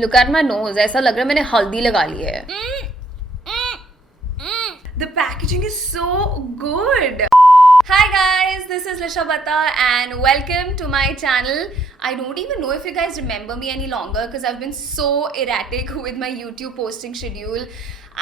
Look at my nose. ऐसा लग रहा है मैंने हल्दी लगा ली है. The packaging is so good. Hi guys, this is Lisha Bhatta and welcome to my channel. I don't even know if you guys remember me any longer because I've been so erratic with my YouTube posting schedule.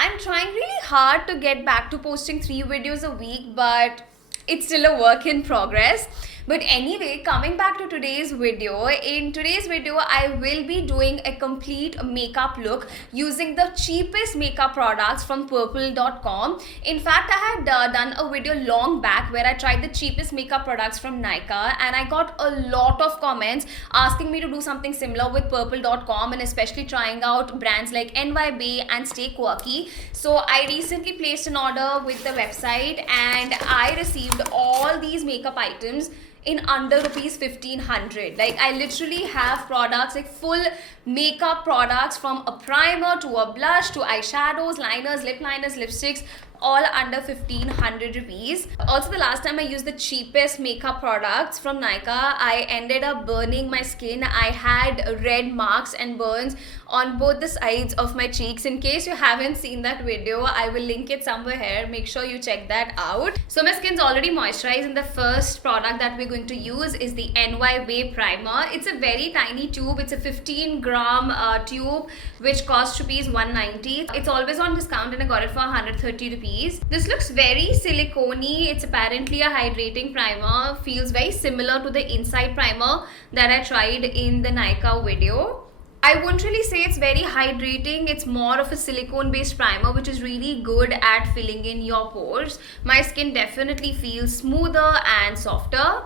I'm trying really hard to get back to posting 3 videos a week, but it's still a work in progress. But anyway, coming back to today's video, in today's video I will be doing a complete makeup look using the cheapest makeup products from purple.com. In fact, I had done a video long back where I tried the cheapest makeup products from Nykaa, and I got a lot of comments asking me to do something similar with purple.com, and especially trying out brands like NYB and Stay Quirky. So I recently placed an order with the website and I received all these makeup items in under rupees 1500. Like, I literally have products, like full makeup products, from a primer to a blush to eyeshadows, liners, lip liners, lipsticks, all under 1500 rupees. Also, the last time I used the cheapest makeup products from Nykaa, I ended up burning my skin. I had red marks and burns on both the sides of my cheeks. In case you haven't seen that video, I will link it somewhere here. Make sure you check that out. So my skin's already moisturized, and the first product that we're going to use is the NY Way Primer. It's a very tiny tube. It's a 15 gram tube which costs rupees 190. It's always on discount and I got it for 130 rupees. This looks very silicone-y. It's apparently a hydrating primer. Feels very similar to the Inside primer that I tried in the Nykaa video. I wouldn't really say it's very hydrating. It's more of a silicone based primer which is really good at filling in your pores. My skin definitely feels smoother and softer.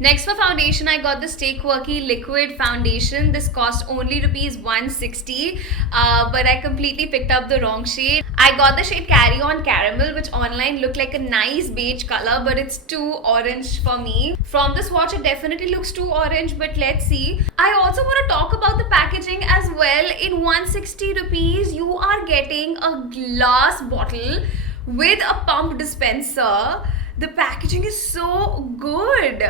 Next, for foundation, I got the Stay Quirky liquid foundation. This cost only rupees 160, but I completely picked up the wrong shade. I got the shade Carry On Caramel, which online looked like a nice beige color, but it's too orange for me. From the swatch, it definitely looks too orange, but let's see. I also want to talk about the packaging as well. In 160 rupees, you are getting a glass bottle with a pump dispenser. The packaging is so good.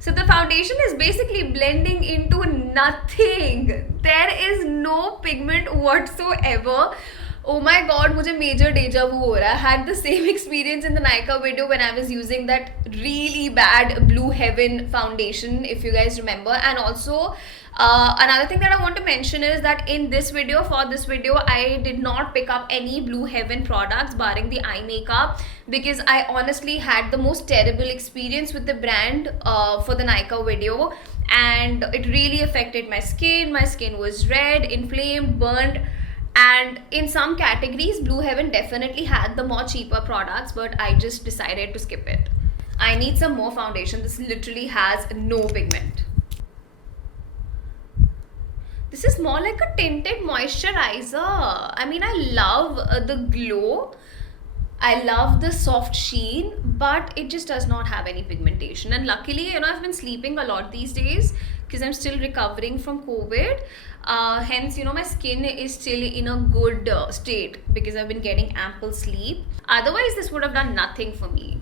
So the foundation is basically blending into nothing. There is no pigment whatsoever. Oh my god, मुझे major deja vu हो रहा है. I had the same experience in the Nykaa video when I was using that really bad Blue Heaven foundation, if you guys remember. And also, another thing that I want to mention is that in this video, I did not pick up any Blue Heaven products barring the eye makeup, because I honestly had the most terrible experience with the brand for the Nykaa video, and it really affected my skin. My skin was red, inflamed, burnt. And in some categories, Blue Heaven definitely had the more cheaper products, but I just decided to skip it. I need some more foundation. This literally has no pigment. This is more like a tinted moisturizer. I mean, I love the glow. I love the soft sheen, but it just does not have any pigmentation. And luckily, I've been sleeping a lot these days because I'm still recovering from COVID. Hence, my skin is still in a good state because I've been getting ample sleep. Otherwise, this would have done nothing for me.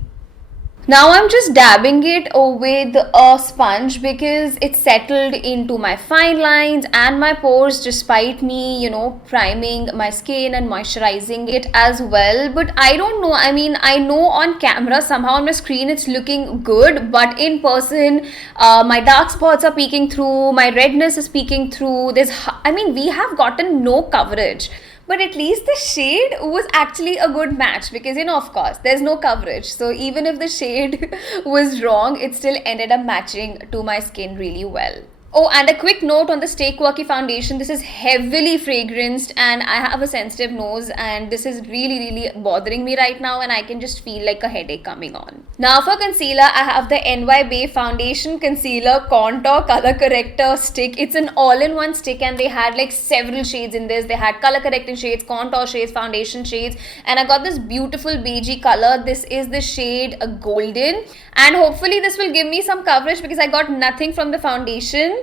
Now I'm just dabbing it with a sponge because it's settled into my fine lines and my pores, despite me, priming my skin and moisturizing it as well. But I don't know. I mean, I know on camera, somehow on my screen, it's looking good. But in person, my dark spots are peeking through. My redness is peeking through. We have gotten no coverage. But at least the shade was actually a good match because, of course, there's no coverage. So even if the shade was wrong, it still ended up matching to my skin really well. Oh, and a quick note on the Stay Quirky foundation. This is heavily fragranced and I have a sensitive nose, and this is really, really bothering me right now, and I can just feel like a headache coming on. Now for concealer, I have the NY Bay Foundation Concealer Contour Color Corrector Stick. It's an all-in-one stick and they had like several shades in this. They had color correcting shades, contour shades, foundation shades, and I got this beautiful beigey color. This is the shade Golden, and hopefully this will give me some coverage because I got nothing from the foundation.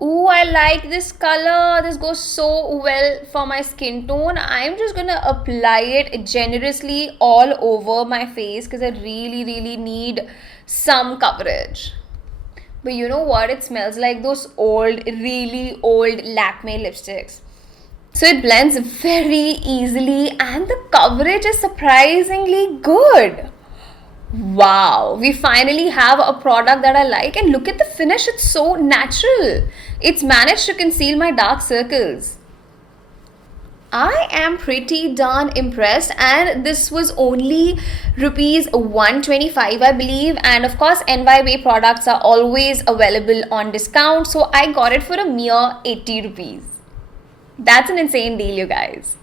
Ooh, I like this color. This goes so well for my skin tone. I'm just gonna apply it generously all over my face because I really, really need some coverage. But you know what? It smells like those old, really old Lakme lipsticks. So it blends very easily and the coverage is surprisingly good. Wow, we finally have a product that I like, and look at the finish, it's so natural. It's managed to conceal my dark circles. I am pretty darn impressed, and this was only rupees 125, I believe. And of course, NYB products are always available on discount, so I got it for a mere 80 rupees. That's an insane deal, you guys.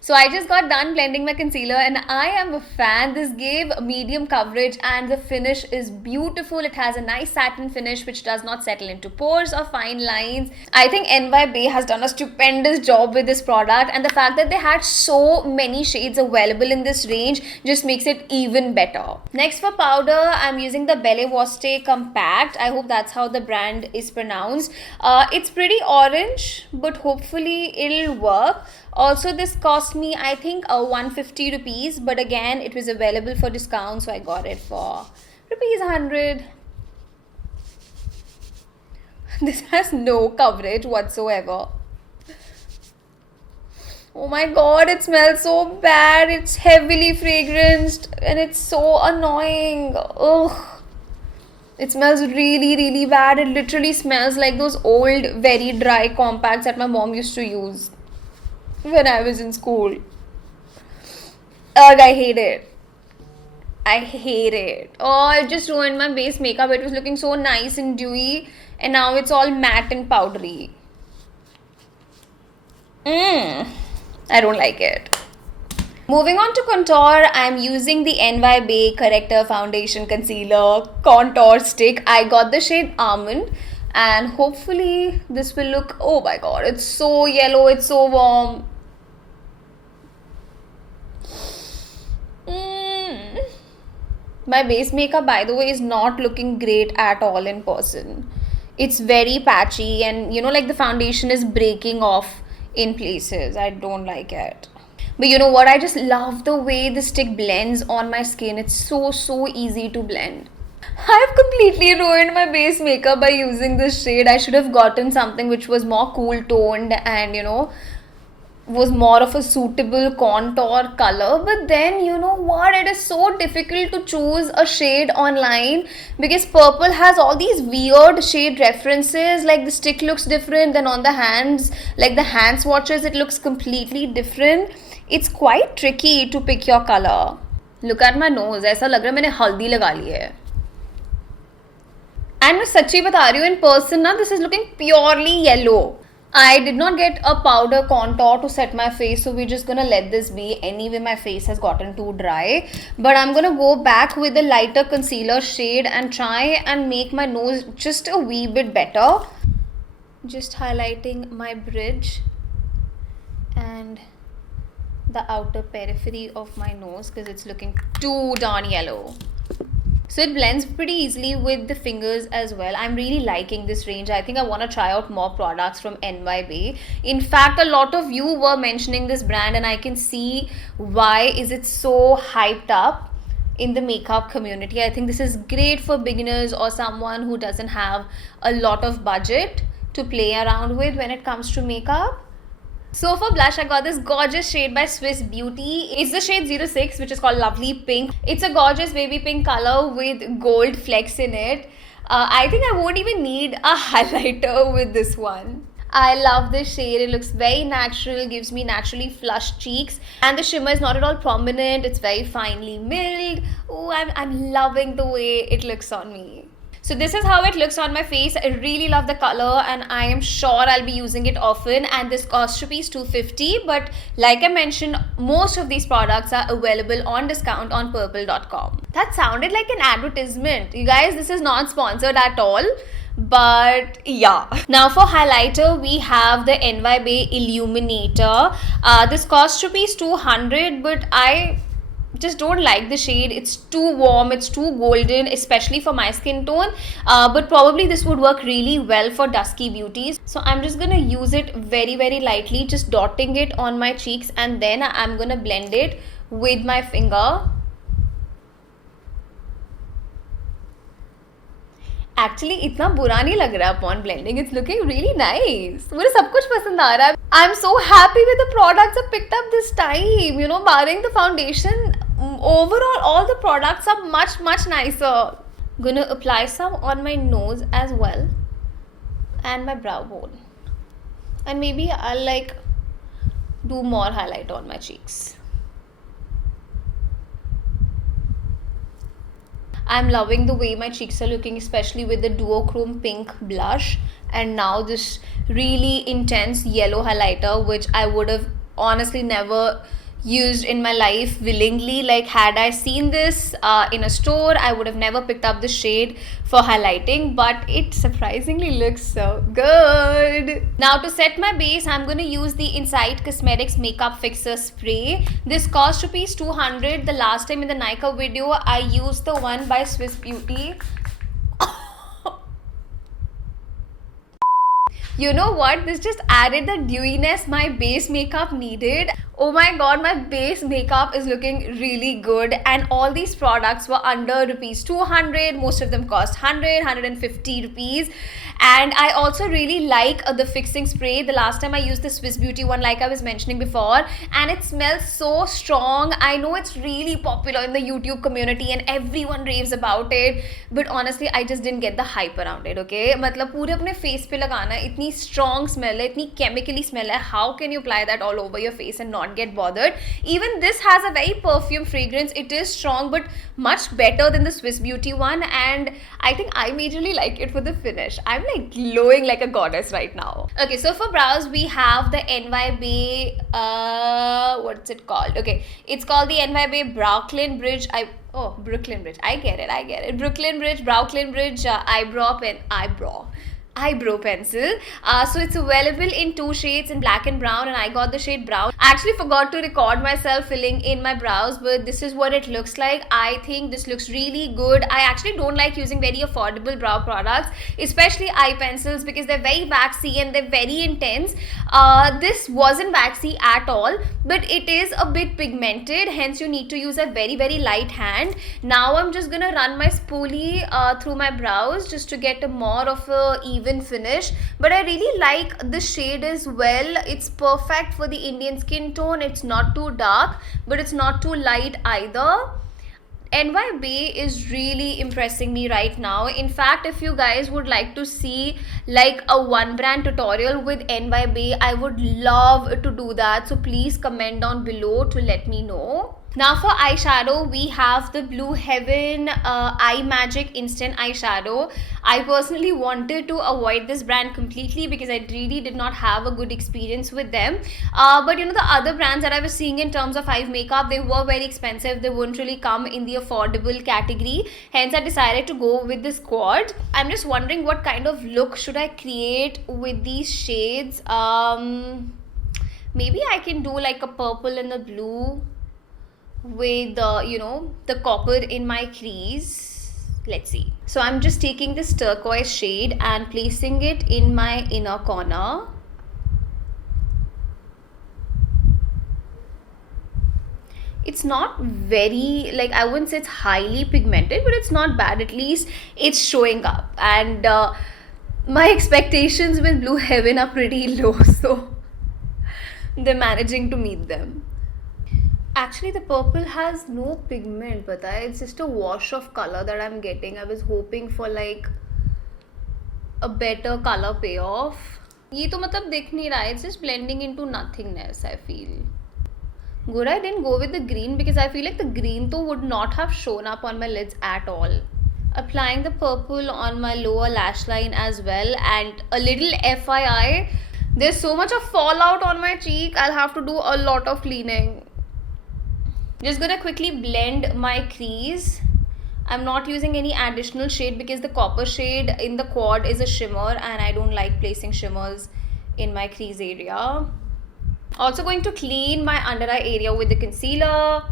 So I just got done blending my concealer and I am a fan. This gave medium coverage and the finish is beautiful. It has a nice satin finish which does not settle into pores or fine lines. I think NYB has done a stupendous job with this product, and the fact that they had so many shades available in this range just makes it even better. Next, for powder, I'm using the Belle Voste Compact. I hope that's how the brand is pronounced. It's pretty orange, but hopefully it'll work. Also, this cost me, I think, 150 rupees, but again, it was available for discount, so I got it for rupees 100. This has no coverage whatsoever. Oh my god, it smells so bad. It's heavily fragranced and it's so annoying. Ugh. It smells really, really bad. It literally smells like those old, very dry compacts that my mom used to use when I was in school. Ugh, I hate it. I hate it. Oh, it just ruined my base makeup. It was looking so nice and dewy, and now it's all matte and powdery. I don't like it. Moving on to contour, I'm using the NYB Corrector Foundation Concealer Contour Stick. I got the shade Almond, and hopefully this will look, oh my god, it's so yellow, it's so warm. My base makeup, by the way, is not looking great at all in person. It's very patchy, and you know, like the foundation is breaking off in places. I don't like it. But you know what? I just love the way the stick blends on my skin. It's so easy to blend. I've completely ruined my base makeup by using this shade. I should have gotten something which was more cool toned and, you know, was more of a suitable contour color. But then, you know what, it is so difficult to choose a shade online because purple has all these weird shade references. Like the stick looks different, then on the hands, like the hand swatches, it looks completely different. It's quite tricky to pick your color. Look at my nose, ऐसा लग रहा है मैंने हल्दी लगा ली है. And मैं सच्ची बता रही हूँ, in person ना, this is looking purely yellow. I did not get a powder contour to set my face, so we're just gonna let this be. Anyway, my face has gotten too dry, but I'm gonna go back with a lighter concealer shade and try and make my nose just a wee bit better. Just highlighting my bridge and the outer periphery of my nose because it's looking too darn yellow. So it blends pretty easily with the fingers as well. I'm really liking this range. I think I want to try out more products from NYB. In fact, a lot of you were mentioning this brand and I can see why is it so hyped up in the makeup community. I think this is great for beginners or someone who doesn't have a lot of budget to play around with when it comes to makeup. So for blush, I got this gorgeous shade by Swiss Beauty. It's the shade 06, which is called Lovely Pink. It's a gorgeous baby pink color with gold flecks in it. I think I won't even need a highlighter with this one. I love this shade. It looks very natural, gives me naturally flushed cheeks. And the shimmer is not at all prominent. It's very finely milled. Oh, I'm loving the way it looks on me. So this is how it looks on my face. I really love the color and I am sure I'll be using it often, and this costs rupees 250, but like I mentioned, most of these products are available on discount on purple.com. That sounded like an advertisement. You guys, this is not sponsored at all. But yeah. Now for highlighter, we have the NYB Illuminator. This costs rupees 200, but I just don't like the shade. It's too warm, it's too golden, especially for my skin tone, but probably this would work really well for dusky beauties. So I'm just gonna use it very lightly, just dotting it on my cheeks, and then I'm gonna blend it with my finger. Actually इतना बुरा नहीं लग रहा upon blending. It's looking really nice. मुझे सब कुछ पसंद आ रहा है. I am so happy with the products I picked up this time. You know, barring the foundation, overall all the products are much nicer. Gonna apply some on my nose as well and my brow bone, and maybe I'll like do more highlight on my cheeks. I'm loving the way my cheeks are looking, especially with the duochrome pink blush and now this really intense yellow highlighter, which I would have honestly never used in my life willingly. Like, had I seen this in a store, I would have never picked up the shade for highlighting, but it surprisingly looks so good. Now to set my base, I'm going to use the Insight Cosmetics Makeup Fixer Spray. This cost rupees 200. The last time in the Nykaa video, I used the one by Swiss Beauty. You know what? This just added the dewiness my base makeup needed. Oh my god, my base makeup is looking really good, and all these products were under rupees 200. Most of them cost 150 rupees. And I also really like the fixing spray. The last time I used the Swiss Beauty one, like I was mentioning before, and it smells so strong. I know it's really popular in the YouTube community and everyone raves about it, but honestly I just didn't get the hype around it. Okay, मतलब पूरे अपने face पे लगाना है, इतनी strong smell है, इतनी chemically smell है. How can you apply that all over your face and not get bothered? Even this has a very perfume fragrance. It is strong but much better than the Swiss Beauty one, and I think I majorly like it for the finish. I'm like glowing like a goddess right now. Okay, so for brows we have the NYB, what's it called? Okay, it's called the NYB Brooklyn Bridge. Brooklyn Bridge. I get it. Brooklyn Bridge, Brooklyn Bridge eyebrow pencil. So it's available in two shades, in black and brown, and I got the shade brown. I actually forgot to record myself filling in my brows, but this is what it looks like. I think this looks really good. I actually don't like using very affordable brow products, especially eye pencils, because they're very waxy and they're very intense. This wasn't waxy at all, but it is a bit pigmented, hence you need to use a very light hand. Now I'm just gonna run my spoolie through my brows just to get a more of a even finish, but I really like the shade as well. It's perfect for the Indian skin tone. It's not too dark, but it's not too light either. NYB is really impressing me right now. In fact, if you guys would like to see like a one brand tutorial with NYB, I would love to do that. So please comment down below to let me know. Now for eyeshadow, we have the Blue Heaven Eye Magic Instant Eyeshadow. I personally wanted to avoid this brand completely because I really did not have a good experience with them. But you know, the other brands that I was seeing in terms of eye makeup, they were very expensive. They wouldn't really come in the affordable category. Hence, I decided to go with this quad. I'm just wondering what kind of look should I create with these shades. Maybe I can do like a purple and a blue with the copper in my crease. Let's see. So I'm just taking this turquoise shade and placing it in my inner corner. It's not very, like, I wouldn't say it's highly pigmented, but it's not bad. At least it's showing up, and my expectations with Blue Heaven are pretty low, so they're managing to meet them. Actually, the purple has no pigment, but it's just a wash of color that I'm getting. I was hoping for like a better color payoff. ये तो मतलब दिख नहीं रहा है. It's just blending into nothingness, I feel. Good, I didn't go with the green because I feel like the green though would not have shown up on my lids at all. Applying the purple on my lower lash line as well, and a little FYI, there's so much of fallout on my cheek. I'll have to do a lot of cleaning. Just gonna quickly blend my crease. I'm not using any additional shade because the copper shade in the quad is a shimmer and I don't like placing shimmers in my crease area. Also going to clean my under eye area with the concealer.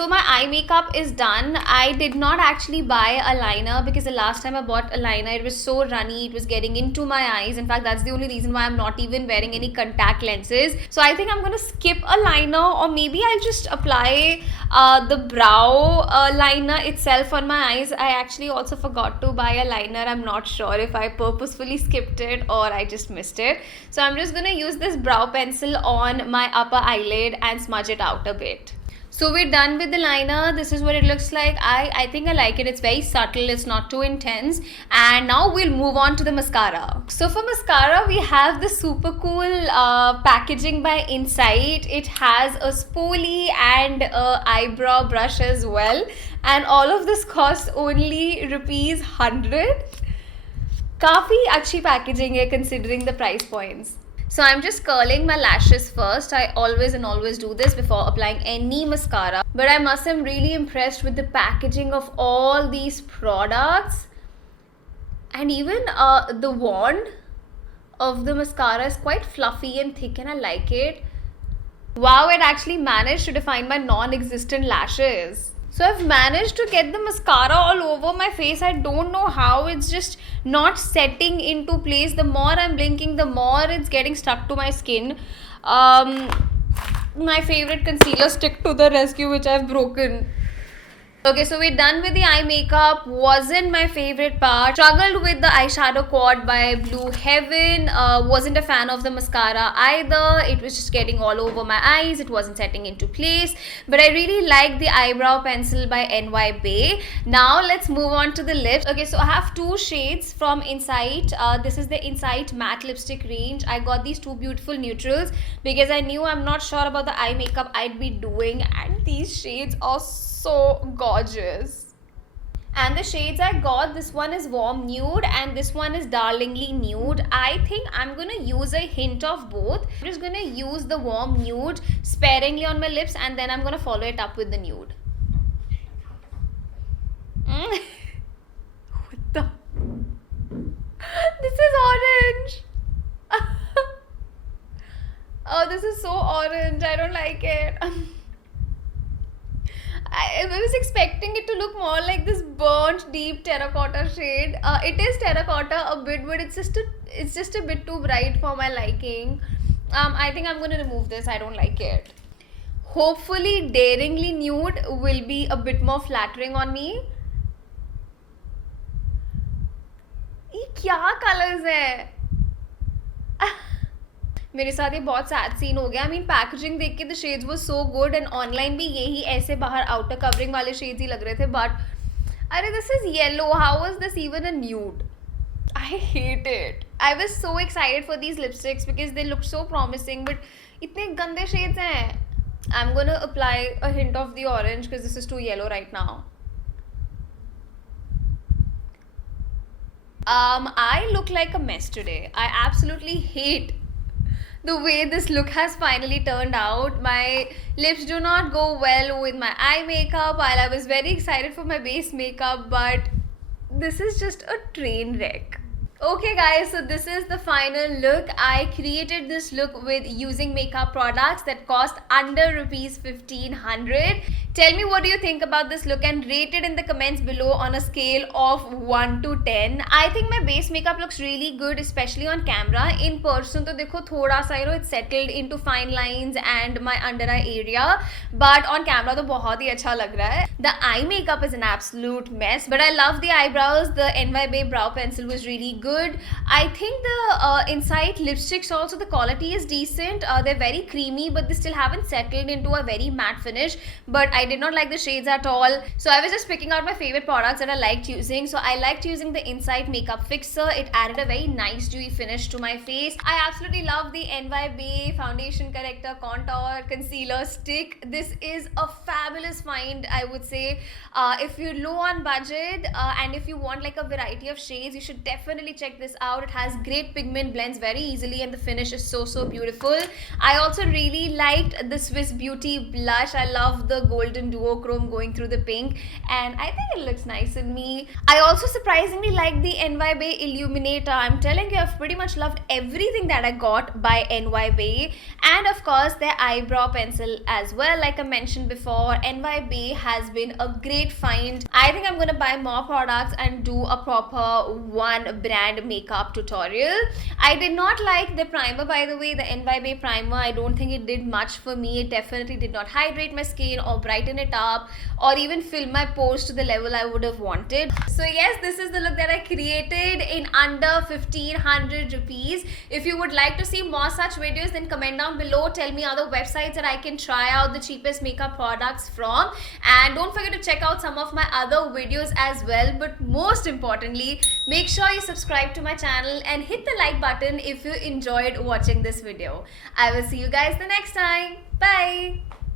So my eye makeup is done. I did not actually buy a liner because the last time I bought a liner, it was so runny, it was getting into my eyes. In fact, that's the only reason why I'm not even wearing any contact lenses. So I think I'm gonna skip a liner, or maybe I'll just apply the brow liner itself on my eyes. I actually also forgot to buy a liner. I'm not sure if I purposefully skipped it or I just missed it. So I'm just gonna use this brow pencil on my upper eyelid and smudge it out a bit. So we're done with the liner. This is what it looks like. I think I like it. It's very subtle. It's not too intense. And now we'll move on to the mascara. So for mascara, we have the super cool packaging by Insight. It has a spoolie and a eyebrow brush as well. And all of this costs only rupees 100. काफ़ी अच्छी packaging है considering the price points. So I'm just curling my lashes first. I always do this before applying any mascara. But I must say I'm really impressed with the packaging of all these products. And even the wand of the mascara is quite fluffy and thick and I like it. Wow, it actually managed to define my non-existent lashes. So I've managed to get the mascara all over my face. I don't know how. It's just not setting into place. The more I'm blinking, the more it's getting stuck to my skin. My favorite concealer stick to the rescue, which I've broken. Okay, so we're done with the eye makeup. Wasn't my favorite part. Struggled with the eyeshadow quad by Blue Heaven. Wasn't a fan of the mascara either. It was just getting all over my eyes. It wasn't setting into place. But I really like the eyebrow pencil by NY Bay. Now let's move on to the lips. Okay, so I have two shades from Insight. This is the Insight matte lipstick range. I got these two beautiful neutrals because I knew I'm not sure about the eye makeup I'd be doing. And these shades are so gorgeous. And the shades I got, this one is warm nude and this one is darlingly nude. I think I'm gonna use a hint of both. I'm just gonna use the warm nude sparingly on my lips and then I'm gonna follow it up with the nude. What the? This is orange. Oh, this is so orange. I don't like it. I was expecting it to look more like this burnt deep terracotta shade. It is terracotta a bit, but it's just a bit too bright for my liking. I think I'm gonna remove this. I don't like it. Hopefully daringly nude will be a bit more flattering on me. ये क्या colours है? मेरे साथ ये बहुत sad scene हो गया. I mean packaging देख के द शेड्स वो सो गुड एंड ऑनलाइन भी यही ऐसे बाहर आउटर कवरिंग वाले शेड्स ही लग रहे थे. बट अरे this is yellow. How was this even a nude? I hate it. I was so excited for these lipsticks because they look so promising but इतने गंदे शेड्स हैं. I am gonna apply a hint of the orange because this is too yellow right now. I look like a mess today. I absolutely hate the way this look has finally turned out. My lips do not go well with my eye makeup while I was very excited for my base makeup, but this is just a train wreck. Okay guys, so this is the final look. I created this look with using makeup products that cost under rupees 1500. Tell me what do you think about this look and rate it in the comments below on a scale of 1 to 10. I think my base makeup looks really good, especially on camera. In person to dekho thoda sa it's settled into fine lines and my under eye area, but on camera to bahut hi acha lag raha hai. The eye makeup is an absolute mess, but I love the eyebrows. The NY Bay brow pencil was really good. I think the Insight lipsticks also, the quality is decent. They're very creamy, but they still haven't settled into a very matte finish. But I did not like the shades at all. So I was just picking out my favorite products that I liked using. So I liked using the Insight Makeup Fixer. It added a very nice dewy finish to my face. I absolutely love the NY Bay Foundation Corrector Contour Concealer Stick. This is a fabulous find, I would say. If you're low on budget and if you want like a variety of shades, you should definitely check this out. It has great pigment, blends very easily, and the finish is so beautiful. I also really liked the Swiss Beauty blush. I love the gold golden duochrome going through the pink, and I think it looks nice on me. I also surprisingly like the NY Bay Illuminator. I'm telling you, I've pretty much loved everything that I got by NY Bay, and of course their eyebrow pencil as well. Like I mentioned before, NY Bay has been a great find. I think I'm gonna buy more products and do a proper one brand makeup tutorial. I did not like the primer, by the way, the NY Bay primer. I don't think it did much for me. It definitely did not hydrate my skin or brighten it up or even fill my pores to the level I would have wanted. So yes, this is the look that I created in under 1500 rupees. If you would like to see more such videos, then comment down below. Tell me other websites that I can try out the cheapest makeup products from, and don't forget to check out some of my other videos as well. But most importantly, make sure you subscribe to my channel and hit the like button if you enjoyed watching this video. I will see you guys the next time. Bye.